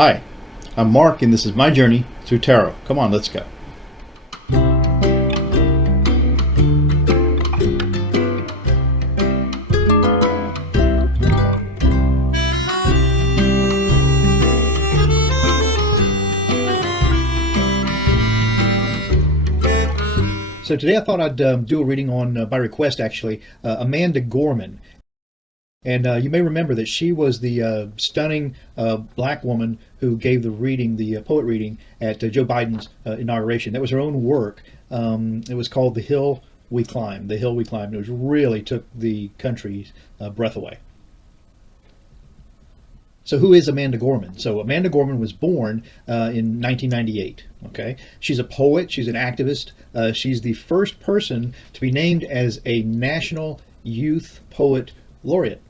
Hi, I'm Mark, and this is my journey through tarot. Come on, let's go. So today I thought I'd do a reading on, by request actually, Amanda Gorman. And you may remember that she was the stunning black woman who gave the reading, the poet reading, at Joe Biden's inauguration. That was her own work. It was called The Hill We Climb. The Hill We Climb. It was really took the country's breath away. So who is Amanda Gorman? So Amanda Gorman was born in 1998. Okay, she's a poet. She's an activist. She's the first person to be named as a National Youth Poet Laureate.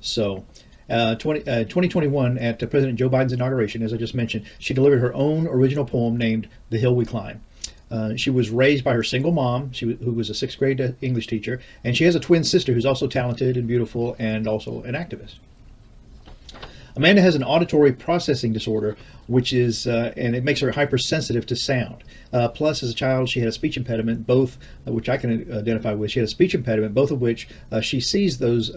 So 2021, at President Joe Biden's inauguration, as I just mentioned, she delivered her own original poem named The Hill We Climb. She was raised by her single mom, who was a sixth grade English teacher, and she has a twin sister who's also talented and beautiful and also an activist. Amanda has an auditory processing disorder, which is, and it makes her hypersensitive to sound. Plus, as a child, she had a speech impediment, both, which I can identify with. She had a speech impediment, both of which she sees those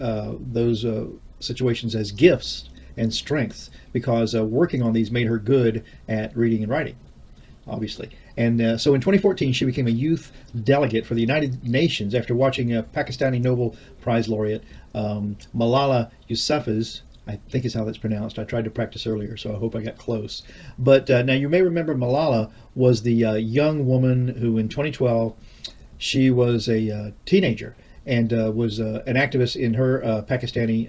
situations as gifts and strengths, because working on these made her good at reading and writing, obviously. And so in 2014, she became a youth delegate for the United Nations after watching Pakistani Nobel Prize laureate Malala Yousafzai, I think is how that's pronounced. I tried to practice earlier, so I hope I got close. But now you may remember Malala was the young woman who in 2012, she was a teenager and was an activist in her Pakistani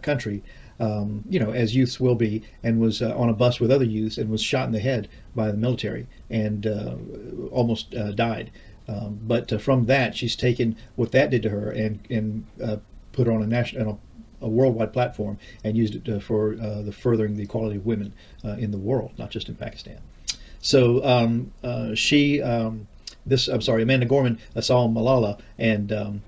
country, as youths will be, and was on a bus with other youths and was shot in the head by the military and almost died. But from that, she's taken what that did to her and put her on a worldwide platform and used it for the furthering the equality of women in the world, not just in Pakistan. So Amanda Gorman saw Malala, and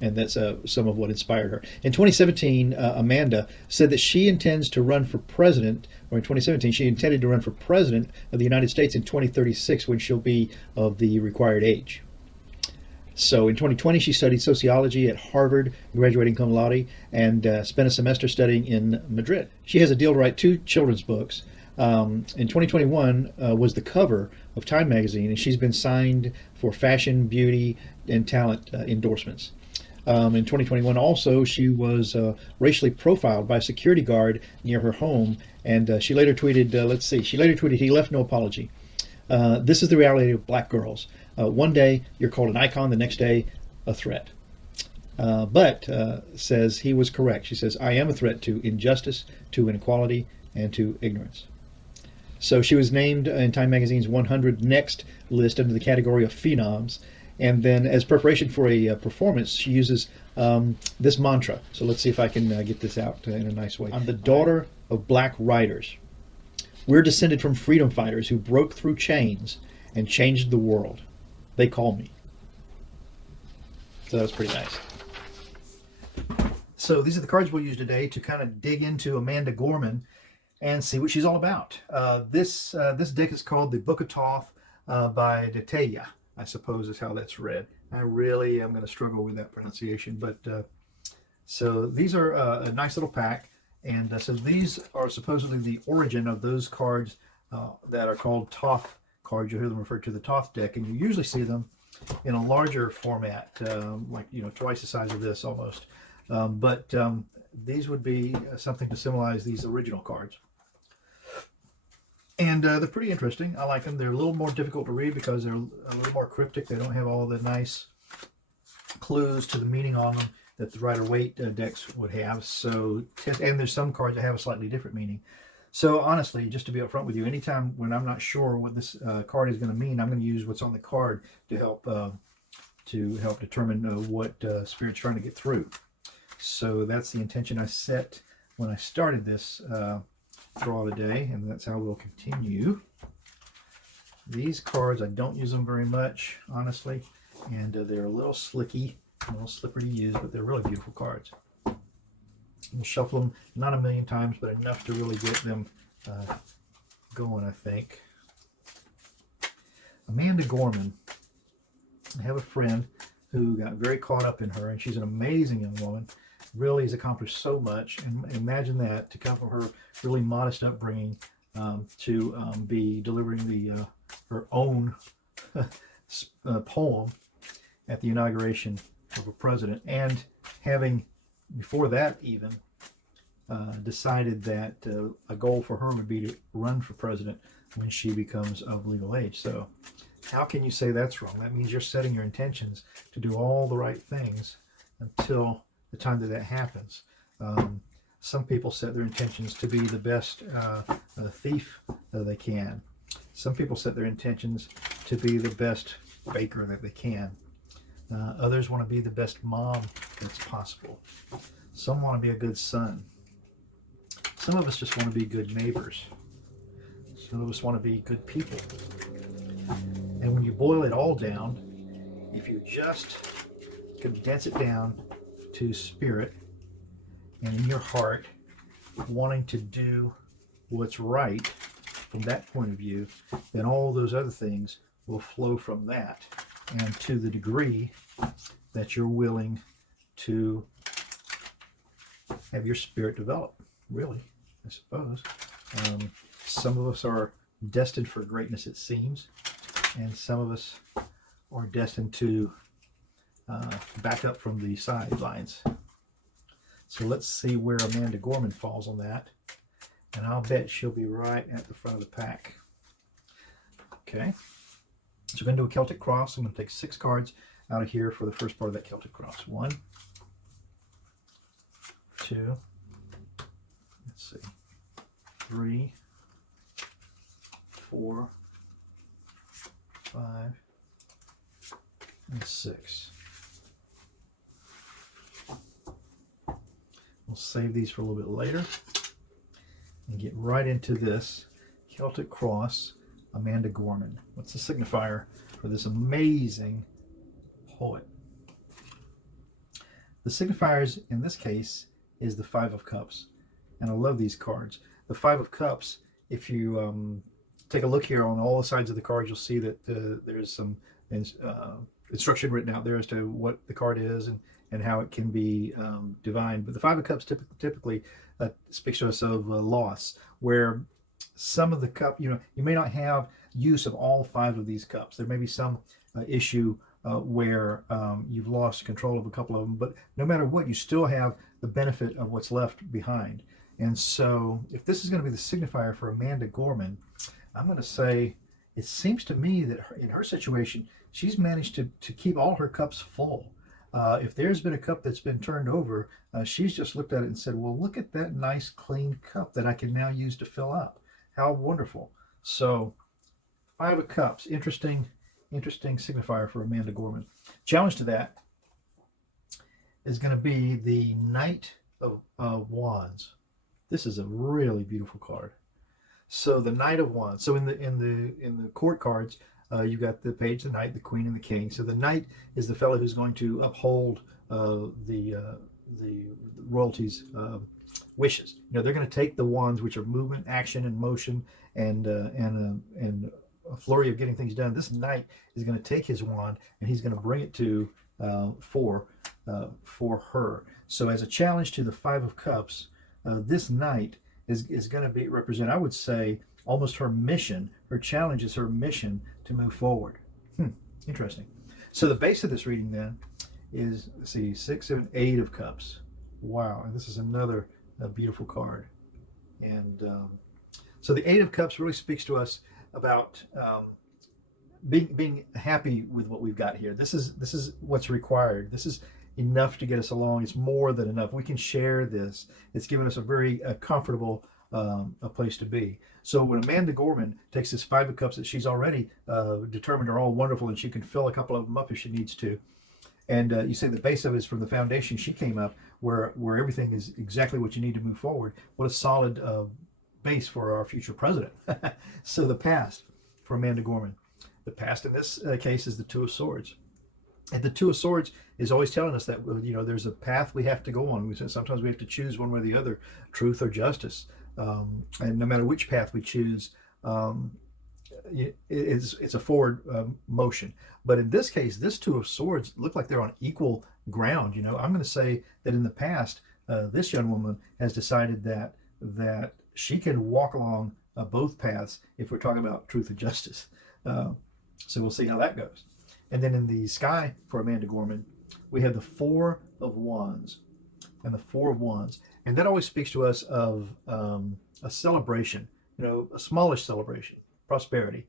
that's some of what inspired her. In 2017, Amanda said that she intends to run for president, or in 2017, she intended to run for president of the United States in 2036 when she'll be of the required age. So in 2020, she studied sociology at Harvard, graduating cum laude, and spent a semester studying in Madrid. She has a deal to write 2 children's books. In 2021 was the cover of Time magazine, and she's been signed for fashion, beauty, and talent endorsements. In 2021 also, she was racially profiled by a security guard near her home, and she later tweeted, "He left no apology. This is the reality of black girls. One day you're called an icon, the next day a threat." But says he was correct. She says, "I am a threat to injustice, to inequality, and to ignorance." So she was named in Time Magazine's 100 Next list under the category of phenoms. And then as preparation for a performance, she uses this mantra. So let's see if I can get this out in a nice way. "I'm the daughter of black writers. We're descended from freedom fighters who broke through chains and changed the world. They call me." So that was pretty nice. So these are the cards we'll use today to kind of dig into Amanda Gorman and see what she's all about. This deck is called the Book of Thoth by Deteya, I suppose is how that's read. I really am going to struggle with that pronunciation. But so these are a nice little pack. And so these are supposedly the origin of those cards that are called Thoth cards. You'll hear them referred to the Thoth deck, and you usually see them in a larger format, like twice the size of this almost. But these would be something to symbolize these original cards. And they're pretty interesting. I like them. They're a little more difficult to read because they're a little more cryptic. They don't have all the nice clues to the meaning on them that the Rider-Waite decks would have. So, and there's some cards that have a slightly different meaning. So honestly, just to be upfront with you, anytime when I'm not sure what this card is going to mean, I'm going to use what's on the card to help determine what Spirit's trying to get through. So that's the intention I set when I started this draw today, and that's how we'll continue. These cards, I don't use them very much, honestly, and they're a little slicky, a little slippery to use, but they're really beautiful cards. We'll shuffle them not a million times, but enough to really get them going, I think. Amanda Gorman. I have a friend who got very caught up in her, and she's an amazing young woman. Really has accomplished so much, and imagine that, to come from her really modest upbringing to be delivering her own poem at the inauguration of a president, and having before that even decided that a goal for her would be to run for president when she becomes of legal age. So how can you say that's wrong? That means you're setting your intentions to do all the right things until the time that happens. Some people set their intentions to be the best thief that they can. Some people set their intentions to be the best baker that they can. Others want to be the best mom that's possible. Some want to be a good son. Some of us just want to be good neighbors. Some of us want to be good people. And when you boil it all down, if you just condense it down to spirit and in your heart, wanting to do what's right from that point of view, then all those other things will flow from that. And to the degree that you're willing to have your spirit develop, really, I suppose. Some of us are destined for greatness, it seems, and some of us are destined to back up from the sidelines. So let's see where Amanda Gorman falls on that, and I'll bet she'll be right at the front of the pack. Okay, so we're going to do a Celtic cross. I'm going to take 6 cards out of here for the first part of that Celtic cross. 1, 2, let's see, 3, 4, 5, and 6. We'll save these for a little bit later and get right into this Celtic cross, Amanda Gorman. What's the signifier for this amazing poet? The signifiers in this case is the 5 of Cups, and I love these cards. The 5 of Cups, if you take a look here on all the sides of the cards, you'll see that there's some instruction written out there as to what the card is and how it can be divined. But the 5 of Cups typically speaks to us of loss, where some of the cup, you may not have use of all 5 of these cups. There may be some issue where you've lost control of a couple of them, but no matter what, you still have the benefit of what's left behind. And so if this is going to be the signifier for Amanda Gorman, I'm going to say it seems to me that in her situation, she's managed to keep all her cups full. If there's been a cup that's been turned over, she's just looked at it and said, well, look at that nice clean cup that I can now use to fill up. How wonderful. So 5 of Cups, interesting signifier for Amanda Gorman. Challenge to that is going to be the Knight of Wands. This is a really beautiful card. So the Knight of Wands. So in the court cards, you got the Page, the Knight, the Queen, and the King. So the Knight is the fellow who's going to uphold the royalties' wishes. They're going to take the wands, which are movement, action, and motion, and a flurry of getting things done. This Knight is going to take his wand and he's going to bring it to for her. So as a challenge to the 5 of Cups, this Knight is going to represent, I would say, almost her mission. Her challenge is her mission to move forward. Interesting. So the base of this reading then is, let's see, 6, 7, 8 of Cups. Wow, and this is another beautiful card. And so the 8 of Cups really speaks to us about being happy with what we've got here. This is what's required. This is enough to get us along. It's more than enough. We can share this. It's given us a very comfortable a place to be. So when Amanda Gorman takes this 5 of Cups that she's already determined are all wonderful, and she can fill a couple of them up if she needs to, and you say the base of it is from the foundation she came up, where everything is exactly what you need to move forward. What a solid base for our future president. So the past for Amanda Gorman. The past in this case is the 2 of Swords. And the 2 of Swords is always telling us that there's a path we have to go on. Sometimes we have to choose one way or the other, truth or justice. and no matter which path we choose, it's a forward motion. But in this case, this Two of Swords look like they're on equal ground. I'm going to say that in the past, this young woman has decided that she can walk along both paths if we're talking about truth and justice. So we'll see how that goes. And then in the sky for Amanda Gorman, we have the Four of Wands and the Four of Wands. And that always speaks to us of a celebration, a smallish celebration, prosperity.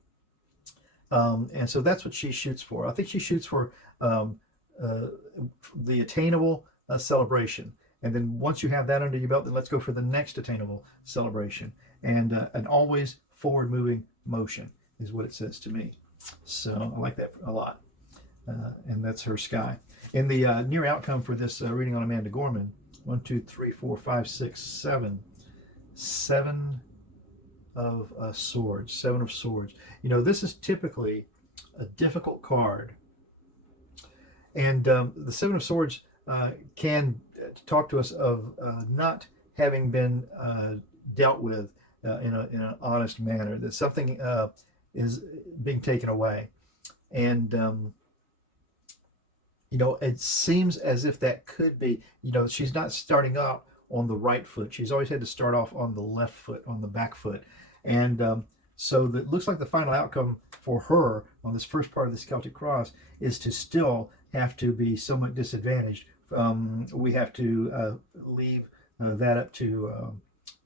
And so that's what she shoots for. I think she shoots for the attainable celebration. And then once you have that under your belt, then let's go for the next attainable celebration. And an always forward moving motion is what it says to me. So I like that a lot. And that's her sky. In the near outcome for this reading on Amanda Gorman, 1, 2, 3, 4, 5, 6, 7. 7 of swords. 7 of swords. This is typically a difficult card. And the 7 of swords can talk to us of not having been dealt with in an honest manner, that something is being taken away. And it seems as if that could be, she's not starting out on the right foot. She's always had to start off on the left foot, on the back foot. And so it looks like the final outcome for her on this first part of this Celtic cross is to still have to be somewhat disadvantaged. We have to leave that up to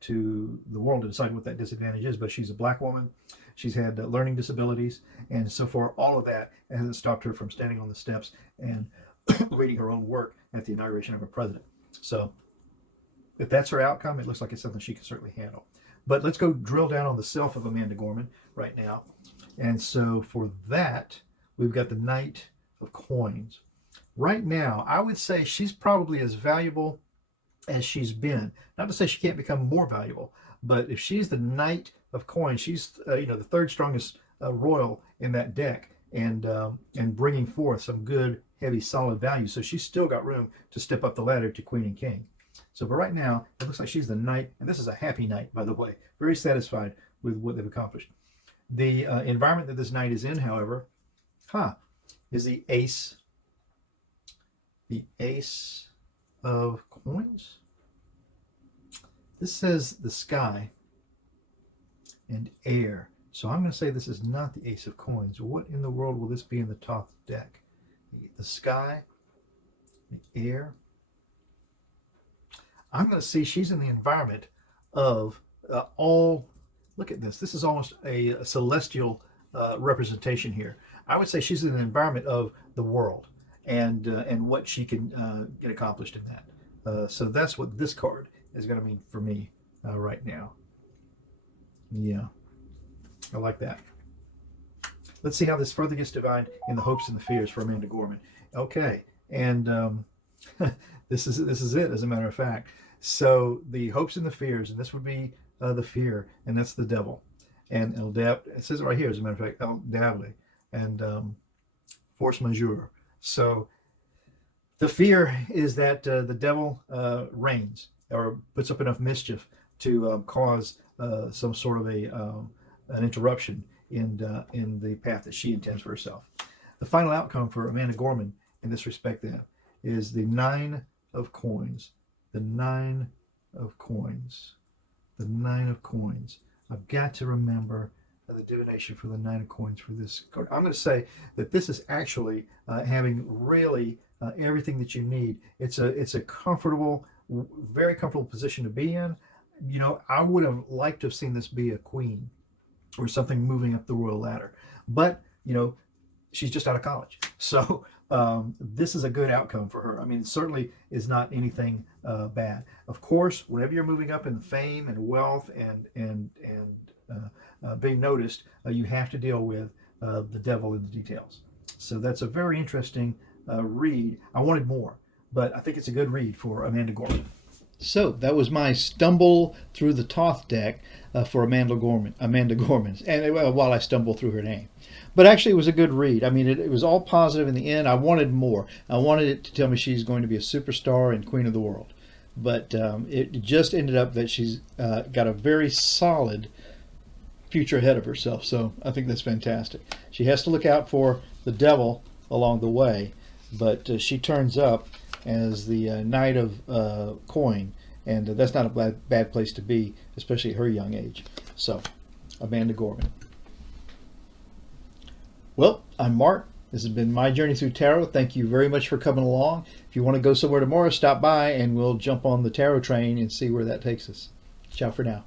the world to decide what that disadvantage is. But she's a black woman. She's had learning disabilities. And so for all of that, it hasn't stopped her from standing on the steps and reading her own work at the inauguration of a president. So if that's her outcome, it looks like it's something she can certainly handle. But let's go drill down on the self of Amanda Gorman right now. And so for that, we've got the Knight of Coins. Right now, I would say she's probably as valuable as she's been. Not to say she can't become more valuable, but if she's the Knight of Coins, she's the third strongest royal in that deck, and bringing forth some good, heavy, solid value. So she's still got room to step up the ladder to Queen and King. So, but right now, it looks like she's the Knight, and this is a happy Knight, by the way. Very satisfied with what they've accomplished. The environment that this Knight is in, however, is the Ace. The Ace of Coins. This says the sky and air. So I'm going to say this is not the Ace of Coins. What in the world will this be in the top deck? The sky, the air. I'm going to see she's in the environment of all. Look at this. This is almost a celestial representation here. I would say she's in the environment of the world and what she can get accomplished in that. So that's what this card is going to mean for me right now. Yeah, I like that. Let's see how this further gets divined in the hopes and the fears for Amanda Gorman. Okay, and this is it, as a matter of fact. So the hopes and the fears, and this would be the fear, and that's the devil. And it says it right here, as a matter of fact, El Diable, and force majeure. So the fear is that the devil reigns or puts up enough mischief to cause some sort of an interruption in the path that she intends for herself. The final outcome for Amanda Gorman in this respect then is the 9 of Coins. The 9 of Coins. The 9 of Coins. I've got to remember the divination for the 9 of Coins for this card. I'm going to say that this is actually having really everything that you need. It's a comfortable, very comfortable position to be in. I would have liked to have seen this be a queen or something moving up the royal ladder. But, she's just out of college. So this is a good outcome for her. I mean, it certainly is not anything bad. Of course, whenever you're moving up in fame and wealth and being noticed, you have to deal with the devil in the details. So that's a very interesting read. I wanted more, but I think it's a good read for Amanda Gorman. So that was my stumble through the Thoth deck for Amanda Gorman, and while I stumble through her name. But actually, it was a good read. I mean, it was all positive in the end. I wanted more. I wanted it to tell me she's going to be a superstar and queen of the world. but it just ended up that she's got a very solid future ahead of herself. So I think that's fantastic. She has to look out for the devil along the way, but she turns up as the Knight of Coin, and that's not a bad place to be, especially at her young age. So, Amanda Gorman. Well, I'm Mark. This has been my journey through tarot. Thank you very much for coming along. If you want to go somewhere tomorrow, stop by and we'll jump on the tarot train and see where that takes us. Ciao for now.